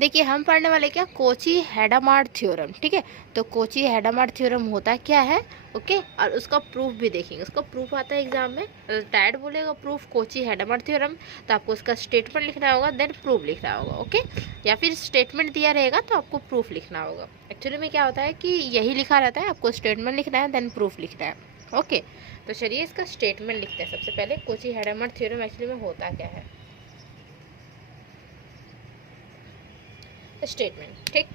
देखिए हम पढ़ने वाले क्या, कोची हैडामार्ट थ्योरम। ठीक है, तो कोची हैडामार्ट थ्योरम होता क्या है, ओके, और उसका प्रूफ भी देखेंगे। उसका प्रूफ आता है एग्जाम में, टाइड बोलेगा प्रूफ कोची हैडामार्ट थ्योरम, तो आपको उसका स्टेटमेंट लिखना होगा, देन प्रूफ लिखना होगा, ओके। या फिर स्टेटमेंट दिया रहेगा तो आपको प्रूफ लिखना होगा। एक्चुअली में क्या होता है कि यही लिखा रहता है, आपको स्टेटमेंट लिखना है देन प्रूफ लिखना है, ओके। तो चलिए इसका स्टेटमेंट लिखते हैं सबसे पहले। कोची हैडामार्ट थ्योरम एक्चुअली में होता क्या है, स्टेटमेंट। ठीक,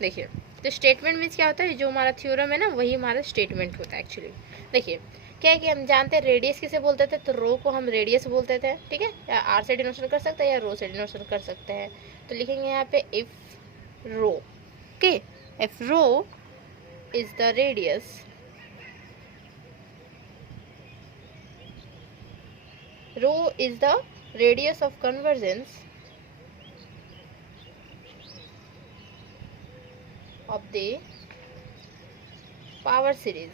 देखिए तो स्टेटमेंट मीन्स क्या होता है, जो हमारा थ्योरम है ना वही हमारा स्टेटमेंट होता है एक्चुअली। देखिए क्या है कि हम जानते हैं रेडियस किसे बोलते थे, तो रो को हम रेडियस बोलते थे, ठीक है, या आर से डिनोशन कर सकते हैं या रो से डिनोशन कर सकते हैं। तो लिखेंगे यहाँ पे if rho, okay, if rho is the radius, rho is the radius of convergence of the power series.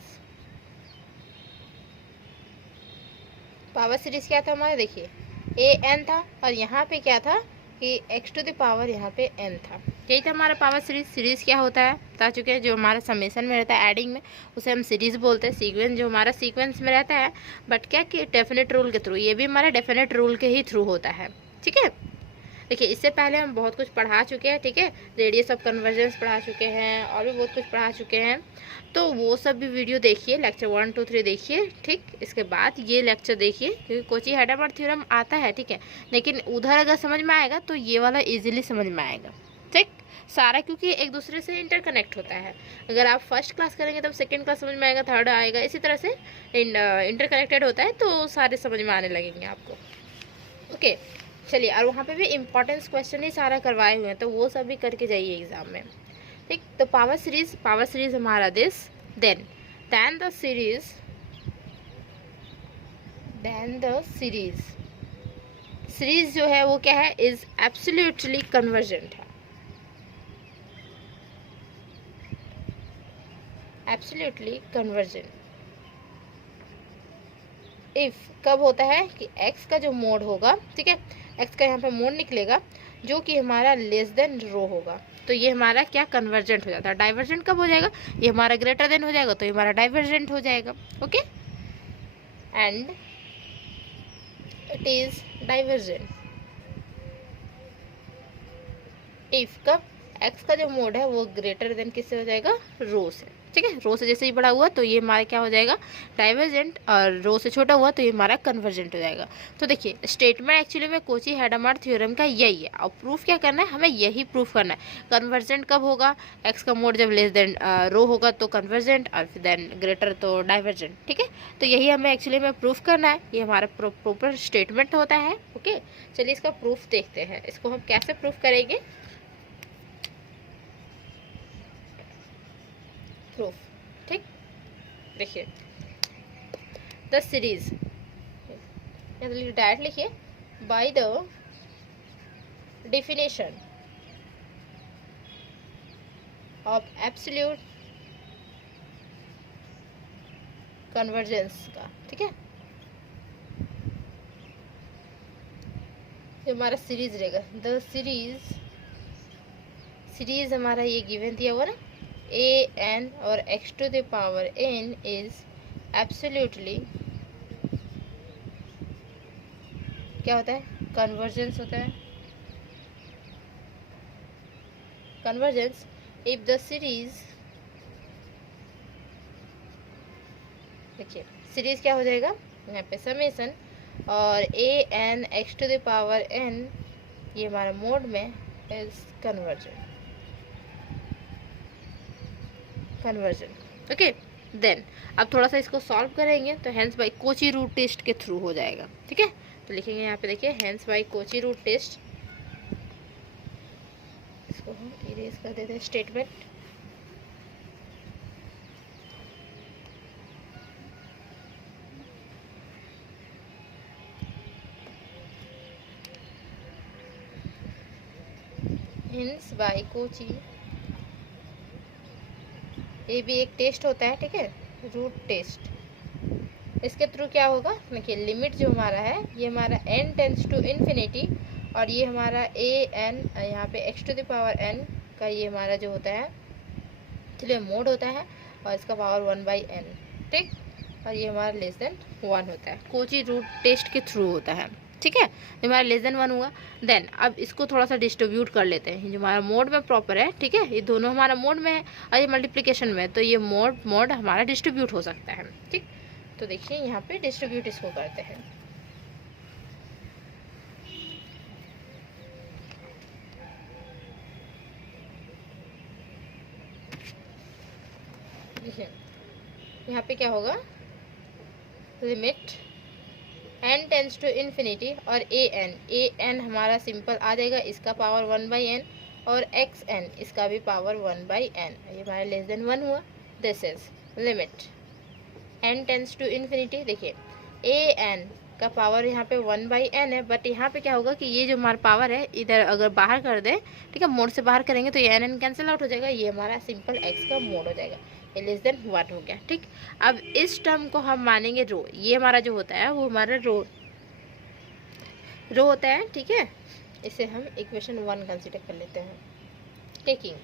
Power series क्या था हमारे, देखिए ए एन था और यहाँ पे क्या था कि एक्स टू द पावर यहाँ पे एन था। यही था हमारा पावर सीरीज। सीरीज क्या होता है बता चुके हैं, जो हमारा समेशन में रहता है एडिंग में उसे हम सीरीज बोलते हैं। सीक्वेंस जो हमारा सीक्वेंस में रहता है, बट क्या कि डेफिनेट रूल के थ्रू, ये भी हमारा डेफिनेट रूल के ही थ्रू होता है, ठीक है। देखिए इससे पहले हम बहुत कुछ पढ़ा चुके हैं, ठीक है, रेडियस ऑफ कन्वर्जेंस पढ़ा चुके हैं और भी बहुत कुछ पढ़ा चुके हैं, तो वो सब भी वीडियो देखिए, लेक्चर 1, 2, 3 देखिए, ठीक। इसके बाद ये लेक्चर देखिए, क्योंकि कोची हैडामार्ट थ्योरम आता है, ठीक है, लेकिन उधर अगर समझ में आएगा तो ये वाला ईजिली समझ में आएगा, ठीक। सारा क्योंकि एक दूसरे से इंटरकनेक्ट होता है। अगर आप फर्स्ट क्लास करेंगे तब सेकेंड क्लास समझ में आएगा, थर्ड आएगा, इसी तरह से इंटरकनेक्टेड होता है, तो सारे समझ में आने लगेंगे आपको, ओके। चलिए, और वहाँ पे भी इम्पोर्टेंस क्वेश्चन ही सारा करवाए हुए हैं, तो वो सब भी करके जाइए एग्जाम में, ठीक। तो पावर सीरीज हमारा दिस, देन द सीरीज जो है वो क्या है, इज एब्सोल्युटली कन्वर्जेंट है, एब्सोल्युटली कन्वर्जेंट। इफ कब होता है कि x का जो मोड होगा, ठीक है, x का यहाँ पे मोड निकलेगा जो कि हमारा लेस देन रो होगा, तो ये हमारा क्या कन्वर्जेंट हो जाता है। डाइवर्जेंट कब हो जाएगा, ये हमारा ग्रेटर देन हो जाएगा, तो ये हमारा डाइवर्जेंट हो जाएगा, okay. And it is divergent if कब x का जो मोड है वो ग्रेटर देन किससे हो जाएगा, रो से, ठीक है। रो से जैसे ही बड़ा हुआ तो ये हमारा क्या हो जाएगा, डाइवर्जेंट, और रो से छोटा हुआ तो ये हमारा कन्वर्जेंट हो जाएगा। तो देखिए स्टेटमेंट एक्चुअली में कोची हैडामार्ट थ्योरम का यही है, और प्रूफ क्या करना है, हमें यही प्रूफ करना है। कन्वर्जेंट कब होगा, एक्स का मोड जब लेस देन रो होगा तो कन्वर्जेंट, और फिर देन ग्रेटर तो डाइवर्जेंट, ठीक है। तो यही हमें एक्चुअली में प्रूफ करना है, ये हमारा प्रॉपर स्टेटमेंट होता है, ओके। चलिए इसका प्रूफ देखते हैं, इसको हम कैसे प्रूफ करेंगे। प्रूफ, ठीक, देखिए द सीरीज, डायरेक्ट लिखिए, by the definition of absolute convergence का, ठीक है, जो हमारा सीरीज रहेगा, द सीरीज हमारा ये गिवन दिया हुआ ना, a n और x to the power n is absolutely क्या होता है, कन्वर्जेंस होता है, कन्वर्जेंस इफ द सीरीज, देखिए सीरीज क्या हो जाएगा यहाँ पे समेशन, और a n x to the power n ये हमारा मोड में इज कन्वर्जन, ओके। देन अब थोड़ा सा इसको सॉल्व करेंगे, तो hence by Cauchy root test के थ्रू हो जाएगा, ठीक है। तो लिखेंगे यहाँ पे, देखिए hence by Cauchy root test, इसको हम इरेज कर देते हैं स्टेटमेंट, हेंस बाई कोची, ये भी एक टेस्ट होता है, ठीक है, रूट टेस्ट। इसके थ्रू क्या होगा, देखिए लिमिट जो हमारा है ये हमारा n टेंस टू इन्फिनिटी और ये हमारा ए एन यहाँ पे X to the power N का ये हमारा जो होता है चलिए मोड होता है, और इसका पावर 1/n, ठीक। और ये हमारा लेस देन 1 होता है, कोची रूट टेस्ट के थ्रू होता है, ठीक है। तो हमारा लेस देन 1 हुआ। देन अब इसको थोड़ा सा डिस्ट्रीब्यूट कर लेते हैं, जो हमारा मोड में प्रॉपर है, ठीक है, ये दोनों हमारा मोड में है और ये मल्टीप्लिकेशन में, तो ये मोड हमारा डिस्ट्रीब्यूट हो सकता है, ठीक। तो देखिए यहाँ पे डिस्ट्रीब्यूट इसको करते हैं। देखिए यहाँ पे क्या होगा, limit n tends to infinity और ए एन हमारा सिंपल आ जाएगा, इसका पावर 1/n, और एक्स एन इसका भी पावर 1/n, ये हमारा लेस देन 1 हुआ। This is limit n tends to infinity. देखिए ए एन का पावर यहाँ पे 1/n है, बट यहाँ पे क्या होगा कि ये जो हमारा पावर है इधर अगर बाहर कर दे, ठीक है, मोड से बाहर करेंगे तो ये n कैंसिल आउट हो जाएगा, ये हमारा सिंपल x का मोड हो जाएगा, ये लेस देन 1 हो गया, ठीक। अब इस टर्म को हम मानेंगे रो, ये हमारा जो होता है वो हमारा रो होता है, ठीक है। इसे हम इक्वेशन 1 कंसीडर कर लेते हैं। Taking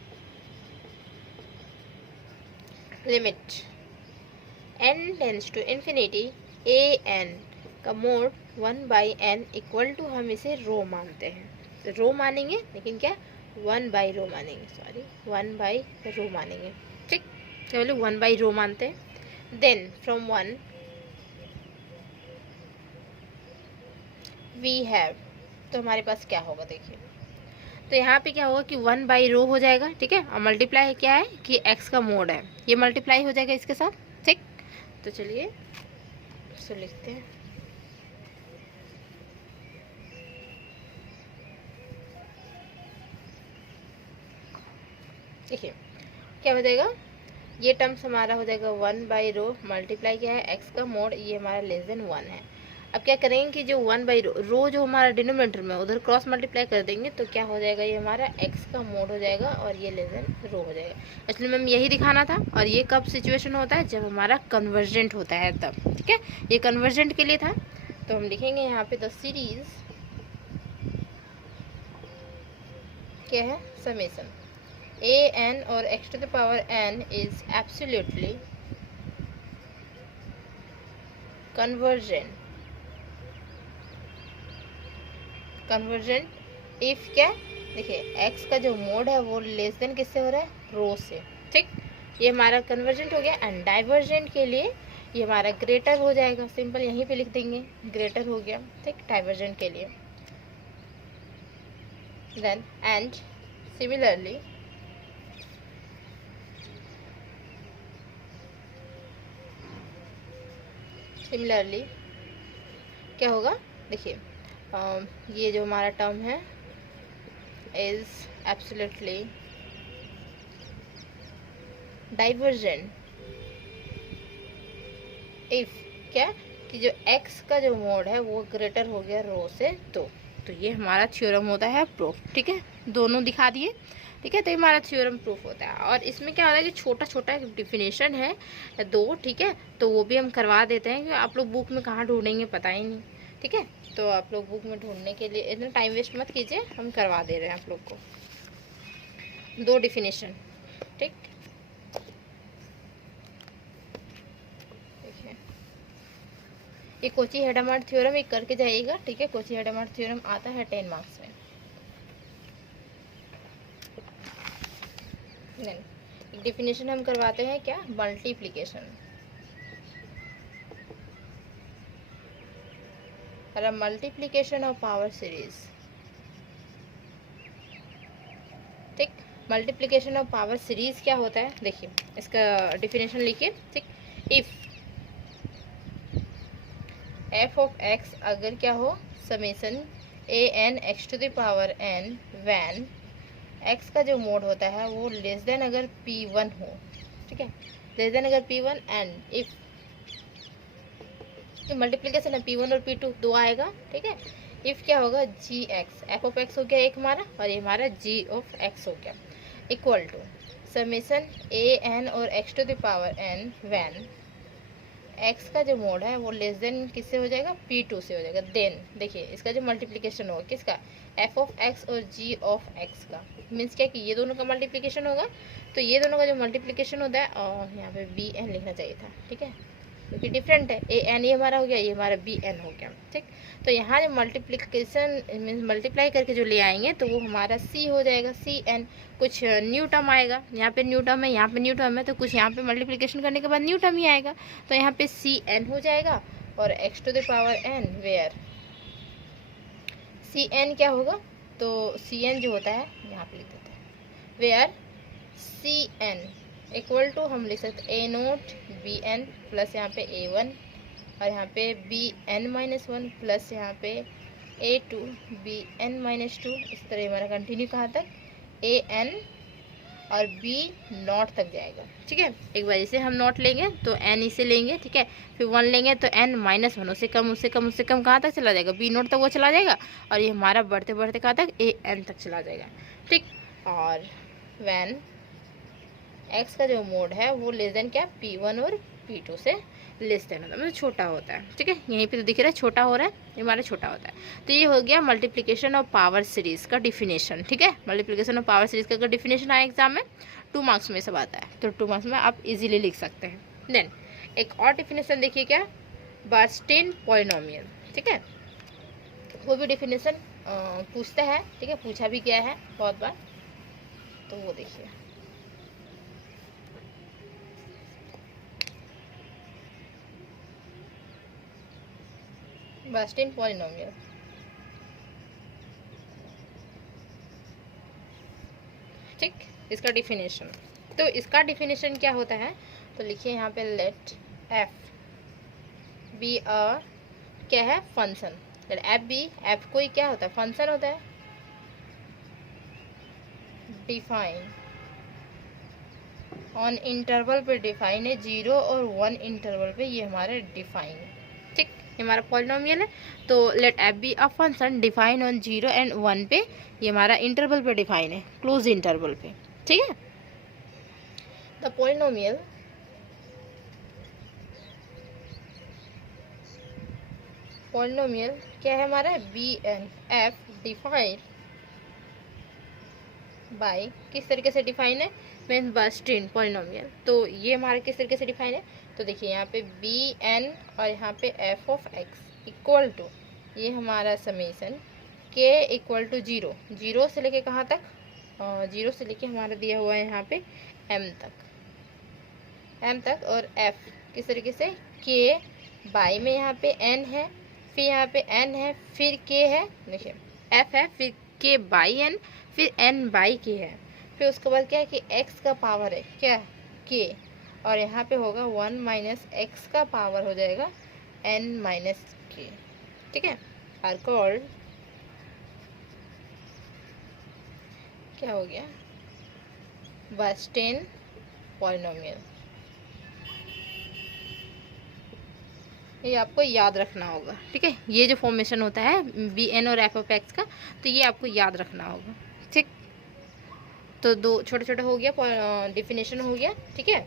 limit n tends to infinity A N का मोड 1/n इक्वल टू, हम इसे रो मानते हैं, रो मानेंगे, लेकिन क्या 1/रो मानेंगे, सॉरी 1/रो मानेंगे, ठीक। चलो 1/रो मानते हैं। देन फ्रॉम 1 वी हैव, तो हमारे पास क्या होगा, देखिए तो यहाँ पे क्या होगा कि 1/रो हो जाएगा, ठीक है, और मल्टीप्लाई क्या है कि x का मोड है, ये मल्टीप्लाई हो जाएगा इसके साथ, ठीक। तो चलिए इसको लिखते हैं। देखिए क्या हो जाएगा, ये टर्म्स हमारा हो जाएगा 1/रो मल्टीप्लाई क्या है x का मोड, ये हमारा लेस देन 1 है। अब क्या करेंगे कि जो 1/रो जो हमारा डिनोमिनेटर में उधर क्रॉस मल्टीप्लाई कर देंगे, तो क्या हो जाएगा, ये हमारा x का मोड हो जाएगा और ये लेस देन रो हो जाएगा। एक्चुअली मैम यही दिखाना था, और ये कब सिचुएशन होता है, जब हमारा कन्वर्जेंट होता है तब, ठीक है, ये कन्वर्जेंट के लिए था। तो हम लिखेंगे यहाँ पे द सीरीज क्या है, समेसन ए एन और X to the power n is absolutely convergent if क्या, देखिए x का जो मोड है वो लेस देन किससे हो रहा है, रो से, ठीक। ये हमारा कन्वर्जेंट हो गया। एंड डाइवर्जेंट के लिए ये हमारा ग्रेटर हो जाएगा, सिंपल यहीं पे लिख देंगे, ग्रेटर हो गया, ठीक, डाइवर्जेंट के लिए। देन एंड सिमिलरली क्या होगा, देखिए ये जो हमारा टर्म है इज एब्सोल्युटली डाइवर्जेंट इफ क्या कि जो x का जो मोड है वो ग्रेटर हो गया रो से, तो ये हमारा थ्योरम होता है प्रूफ, ठीक है, दोनों दिखा दिए, ठीक है। तो ये हमारा थ्योरम प्रूफ होता है। और इसमें क्या होता है कि छोटा छोटा एक डिफिनेशन है 2, ठीक है, तो वो भी हम करवा देते हैं, कि आप लोग बुक में कहाँ ढूंढेंगे पता ही नहीं, ठीक है। तो आप लोग बुक में ढूंढने के लिए इतना टाइम वेस्ट मत कीजिए, हम करवा दे रहे हैं आप लोग को 2 डिफिनेशन, ठीक। देखिए ये कोची हेडामार्ट थ्योरम एक करके जाइएगा, ठीक है, कोची हेडामार्ट थ्योरम आता है 10 मार्क्स में। एक डिफिनेशन हम करवाते हैं क्या, मल्टीप्लिकेशन, और मल्टीप्लिकेशन ऑफ पावर सीरीज, ठीक। मल्टीप्लिकेशन ऑफ पावर सीरीज क्या होता है, देखिए इसका डिफिनेशन लिखिए, ठीक। इफ f ऑफ x अगर क्या हो, summation a n x to the power n when x का जो मोड होता है वो लेस देन अगर p1 हो, ठीक है, लेस देन अगर p1, एंड इफ मल्टीप्लिकेशन है p1 और p2 2 आएगा, ठीक है। इफ क्या होगा, gx f ऑफ x हो गया एक हमारा, और ये हमारा g ऑफ x हो गया, equal to summation a n और x to the power n when x का जो मोड है वो लेस देन किससे हो जाएगा, p2 से हो जाएगा। देन देखिए इसका जो मल्टीप्लिकेशन होगा किसका, f ऑफ x और g ऑफ x का, मीन्स क्या कि ये दोनों का मल्टीप्लिकेशन होगा। तो ये दोनों का जो मल्टीप्लिकेशन होता है, और यहाँ पे bn लिखना चाहिए था, ठीक है, क्योंकि डिफरेंट है। ए एन ये हमारा हो गया, ये हमारा बी एन हो गया, ठीक। तो यहाँ जो मल्टीप्लिकेशन मीन्स मल्टीप्लाई करके जो ले आएंगे तो वो हमारा सी हो जाएगा, सी एन। कुछ न्यू टर्म आएगा, यहाँ पे न्यू टर्म है, यहाँ पे न्यू टर्म है, तो कुछ यहाँ पे मल्टीप्लिकेशन करने के बाद न्यू टर्म ही आएगा। तो यहाँ पे सी एन हो जाएगा, और X to the power N where C N क्या होगा, तो सी एन जो होता है यहाँ पे लिख देते हैं, where C N equal to हम लिख सकते A nought B N plus यहाँ पे ए वन, और यहाँ पे B N minus one plus यहाँ पे A two B N minus two. इस तरह हमारा कंटिन्यू कहाँ तक, ए एन और बी नॉट तक जाएगा, ठीक है। एक बार इसे हम नॉट लेंगे तो एन इसे लेंगे, ठीक है, फिर वन लेंगे तो एन माइनस वन, उससे कम उससे कम उससे कम कहाँ तक चला जाएगा, बी नॉट तक वो चला जाएगा, और ये हमारा बढ़ते बढ़ते कहाँ तक, ए एन तक चला जाएगा, ठीक। और वैन x का जो मोड है वो लेस देन क्या, p1 और p2 से लेस देन होता है, मतलब छोटा होता है, ठीक है। यहीं पे तो दिख रहा है छोटा हो रहा है, ये हमारा छोटा होता है। तो ये हो गया मल्टीप्लिकेशन ऑफ पावर सीरीज का डिफिनेशन, ठीक है। मल्टीप्लिकेशन ऑफ पावर सीरीज का अगर डिफिनेशन आया एग्जाम में 2 मार्क्स में सब आता है, तो 2 मार्क्स में आप इजीली लिख सकते हैं। देन एक और डिफिनेशन देखिए, क्या, बर्नस्टीन पॉलिनोमियल, ठीक है। वो भी डिफिनेशन पूछता है, ठीक है, पूछा भी गया है बहुत बार, तो वो देखिए। बर्नस्टीन पॉलिनोमियल, ठीक, इसका डिफिनेशन। तो इसका डिफिनेशन क्या होता है, तो लिखिए यहाँ पे लेट एफ बी अ क्या है, function. Let F be, F कोई क्या होता है, फंक्शन होता है, डिफाइन ऑन इंटरवल पे डिफाइन है, 0 और 1 इंटरवल पे ये हमारा डिफाइन है, ठीक। हमारा पॉलिनोमियल है, तो let F be a function define on 0 and 1 पे, ये हमारा इंटरवल पे डिफाइन है, क्लोज इंटरवल पे, ठीक है। द पॉलिनोमियल क्या है हमारा, B N F define by, किस तरीके से डिफाइन है, मीन्स बर्नस्टीन पॉलिनोमियल। तो ये हमारा किस तरीके से डिफाइन है, तो देखिए यहाँ पे बी एन और यहाँ पे F of X equal to, ये हमारा समेसन के इक्वल टू 0, 0 से लेके कहाँ तक, 0 से लेके हमारा दिया हुआ है यहाँ पे m तक, और f किस तरीके से, k बाई में यहाँ पे n है, फिर यहाँ पे n है, फिर k है, देखिए f है, फिर k बाई n, फिर n बाई k है, फिर उसके बाद क्या है कि x का पावर है क्या, k, और यहाँ पे होगा 1 माइनस एक्स का पावर हो जाएगा n माइनस k, ठीक है। आर कॉल्ड, क्या हो गया, बर्नस्टीन पॉलिनोमियल। ये आपको याद रखना होगा, ठीक है। ये जो फॉर्मेशन होता है बी एन और एफ ऑफ एक्स का, तो ये आपको याद रखना होगा, ठीक। तो 2 छोटे छोटे हो गया, डिफिनेशन हो गया, ठीक है।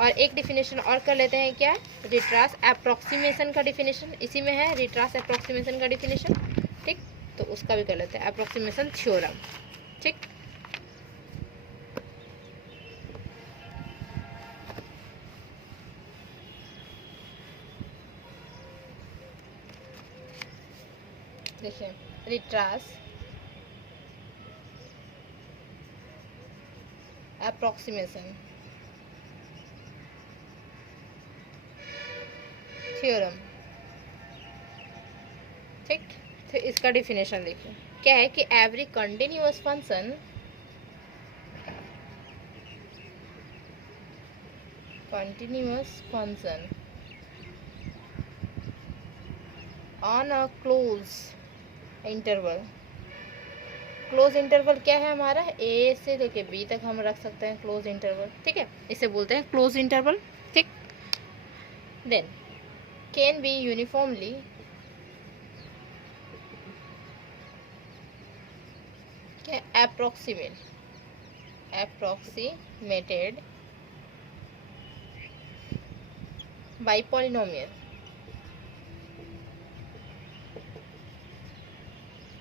और एक डिफिनेशन और कर लेते हैं, क्या, रिट्रास अप्रोक्सीमेशन का डिफिनेशन, इसी में है रिट्रास अप्रोक्सीमेशन का डिफिनेशन, ठीक। तो उसका भी कर लेते हैं, अप्रोक्सीमेशन थ्योरम, ठीक। देखिए रिट्रास अप्रोक्सीमेशन थ्योरम, ठीक। तो इसका डिफिनेशन देखिए क्या है कि every continuous function on a close interval, close interval क्या है हमारा, ए से लेके बी तक हम रख सकते हैं क्लोज इंटरवल, ठीक है, इसे बोलते हैं क्लोज इंटरवल, ठीक। देन कैन बी यूनिफॉर्मली क्या, अप्रोक्सीमेटेड बाई पॉलिनोमियल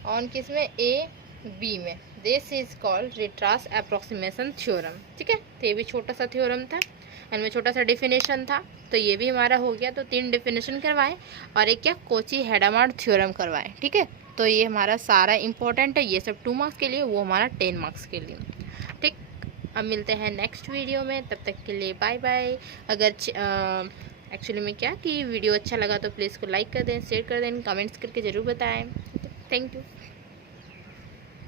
ऑन किस में, ए बी में। This is called Weierstrass approximation theorem. ठीक है, तो ये भी छोटा सा थ्योरम था, इनमें छोटा सा डिफिनेशन था, तो ये भी हमारा हो गया। तो 3 डिफिनेशन करवाए और एक क्या कोची हैडामार्ड थ्योरम करवाए। ठीक है, तो ये हमारा सारा इंपॉर्टेंट है, ये सब 2 मार्क्स के लिए, वो हमारा 10 मार्क्स के लिए। ठीक, अब मिलते हैं नेक्स्ट वीडियो में, तब तक के लिए बाय बाय। अगर एक्चुअली में क्या कि वीडियो अच्छा लगा तो प्लीज़ को लाइक कर दें, शेयर कर दें, कमेंट्स करके ज़रूर बताएं। Thank you.